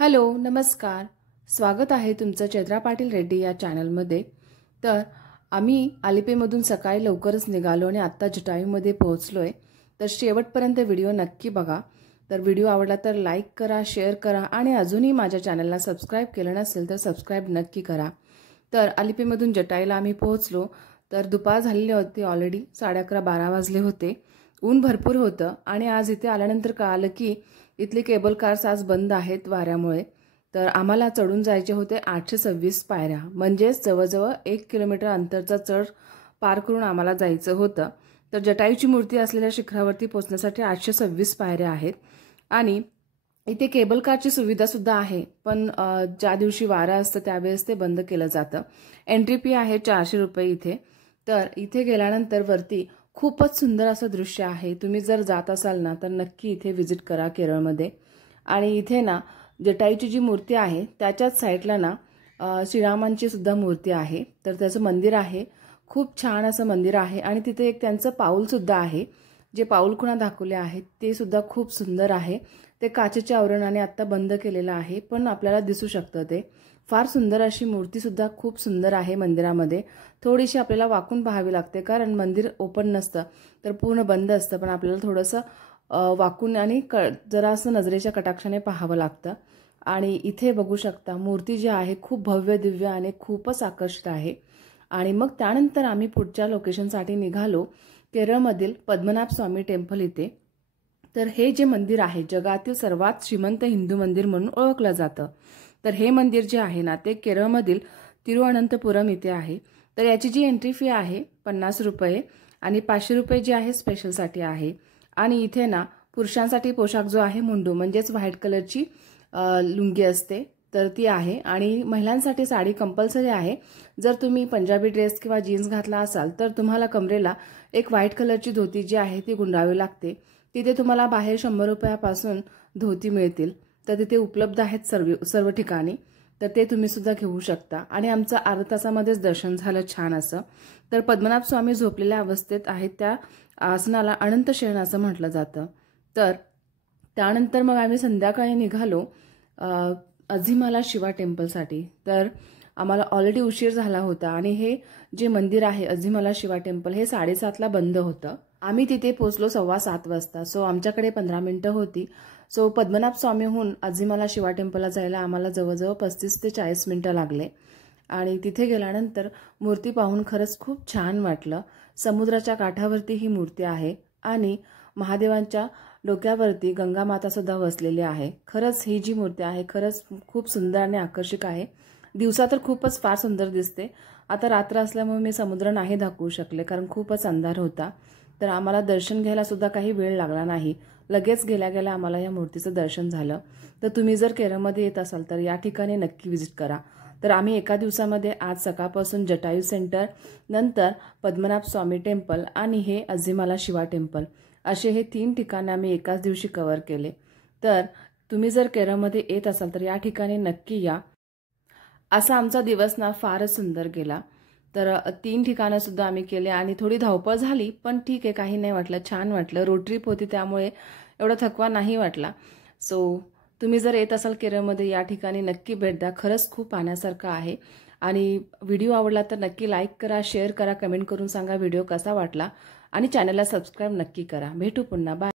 Hello नमस्कार, स्वागत आहे तुमचं चैत्रा पाटील रेड्डी या चॅनलमध्ये। तर आम्ही आलिपेमधून सकाळी लवकरच निघालो आणि आत्ता जटायूमध्ये पोहोचलोय। तर शेवटपर्यंत व्हिडिओ नक्की बघा। तर व्हिडिओ आवडला तर लाईक करा, शेअर करा आणि अजूनही माझ्या चॅनलला सबस्क्राईब केलं नसेल तर सबस्क्राईब नक्की करा। तर आलिपेमधून जटायूला आम्ही पोहोचलो तर दुपार झालेली होती, ऑलरेडी 11:30-12 वाजले होते। ऊन भरपूर होतं आणि आज इथे आल्यानंतर कळालं की इथले केबल कार्स आज बंद आहेत वाऱ्यामुळे। तर आम्हाला चढून जायचे होते 826 पायऱ्या, म्हणजेच जवळजवळ 1 किलोमीटर अंतरचा चढ पार करून आम्हाला जायचं होतं। तर जटायूची मूर्ती असलेल्या शिखरावरती पोहोचण्यासाठी 826 पायऱ्या आहेत आणि इथे केबल कारची सुविधा सुद्धा आहे, पण ज्या दिवशी वारं असतं त्यावेळेस ते बंद केलं जातं। एंट्री फी आहे 400 रुपये इथे। तर इथे गेल्यानंतर वरती खूपच सुंदर असं दृश्य आहे। तुम्ही जर जात असाल ना तर नक्की इथे व्हिजिट करा केरळमध्ये। आणि इथे ना जटायूची जी मूर्ती आहे त्याच्याच साईडला ना श्रीरामांची सुद्धा मूर्ती आहे। तर त्याचं मंदिर आहे, खूप छान असं मंदिर आहे आणि तिथे एक त्यांचं पाऊल सुद्धा आहे। जे पाऊल खुणा दाखवले आहेत ते सुद्धा खूप सुंदर आहे। ते काचेच्या आवरणाने आता बंद केलेलं आहे, पण आपल्याला दिसू शकतं ते। फार सुंदर अशी मूर्ती सुद्धा खूप सुंदर आहे मंदिरामध्ये। थोडीशी आपल्याला वाकून पाहावी लागते, कारण मंदिर ओपन नसतं तर पूर्ण बंद असतं, पण आपल्याला थोडंसं वाकून आणि जरा असं नजरेच्या कटाक्षाने पाहावं लागतं। आणि इथे बघू शकता मूर्ती जी आहे खूप भव्य दिव्य आणि खूपच आकर्षित आहे। आणि मग त्यानंतर आम्ही पुढच्या लोकेशनसाठी निघालो, केरळमधील पद्मनाभ स्वामी टेम्पल इथे। तर हे जे मंदिर आहे जगातील सर्वात श्रीमंत हिंदू मंदिर म्हणून ओळखलं जातं। तर हे मंदिर जे आहे ना ते केरळमधील तिरुअनंतपुरम इथे आहे। तर याची जी एंट्री फी आहे 50 रुपये आणि 500 रुपये जी आहे स्पेशलसाठी आहे। आणि इथे ना पुरुषांसाठी पोशाख जो आहे मुंडू, म्हणजेच व्हाईट कलरची लुंगी असते तर ती आहे, आणि महिलांसाठी साडी कंपल्सरी आहे। जर तुम्ही पंजाबी ड्रेस किंवा जीन्स घातला असाल तर तुम्हाला कमरेला एक व्हाईट कलरची धोती जी आहे ती गुंडाळावी लागते। तिथे तुम्हाला बाहेर 100 रुपयापासून धोती मिळतील। तर तिथे उपलब्ध आहेत सर्व ठिकाणी, तर ते तुम्ही सुद्धा घेऊ शकता। आणि आमचं अर्ध्या तासामध्येच दर्शन झालं छान असं। तर पद्मनाभ स्वामी झोपलेल्या अवस्थेत आहेत त्या आसनाला अनंत शयन असं म्हटलं जातं। तर त्यानंतर मग आम्ही संध्याकाळी निघालो अझीमाला शिवा टेम्पलसाठी। तर आम्हाला ऑलरेडी उशीर झाला होता आणि हे जे मंदिर आहे अझीमाला शिवा टेम्पल हे 7:30ला बंद होतं। आम्ही तिथे पोहोचलो 7:15 वाजता, सो आमच्याकडे 15 मिनिटं होती। सो पद्मनाभ स्वामीहून अझीमाला शिवा टेम्पलला जायला आम्हाला जवळजवळ 35 ते 40 मिनिटं लागले। आणि तिथे गेल्यानंतर मूर्ती पाहून खरंच खूप छान वाटलं। समुद्राच्या काठावरती ही मूर्ती आहे आणि महादेवांच्या डोक्यावरती गंगा माता सुद्धा वसलेली आहे। खरंच ही जी मूर्ती आहे खरंच खूप सुंदर आणि आकर्षक आहे। दिवसा तर खूपच फार सुंदर दिसते। आता रात्र असल्यामुळे मी समुद्र नाही दाखवू शकले, कारण खूपच अंधार होता। तर आम्हाला दर्शन घ्यायला सुद्धा काही वेळ लागला नाही, लगेच गेल्या गेल्या आम्हाला या मूर्तीचं दर्शन झालं। तर तुम्ही जर केरळमध्ये येत असाल तर या ठिकाणी नक्की व्हिजिट करा। तर आम्ही एका दिवसामध्ये आज सकाळपासून जटायू सेंटर, नंतर पद्मनाभ स्वामी टेम्पल आणि हे अझीमाला शिवा टेम्पल असे हे 3 ठिकाणे आम्ही एकाच दिवशी कव्हर केले। तर तुम्ही जर केरळमध्ये येत असाल तर या ठिकाणी नक्की या। असा आमचा दिवस ना फारच सुंदर गेला। तर 3 ठिकाणं सुद्धा आम्ही केले आणि थोडी धावपळ झाली, पण ठीक आहे, काही नाही वाटलं, छान वाटलं। रोड ट्रिप होती त्यामुळे एवढा थकवा नाही वाटला। सो तुम्ही जर येत असाल केरळमध्ये या ठिकाणी नक्की भेट द्या, खरंच खूप पाहण्यासारखं आहे। आणि व्हिडिओ आवडला तर नक्की लाईक करा, शेअर करा, कमेंट करून सांगा व्हिडिओ कसा वाटला आणि चॅनलला सबस्क्राईब नक्की करा। भेटू पुन्हा, बाय।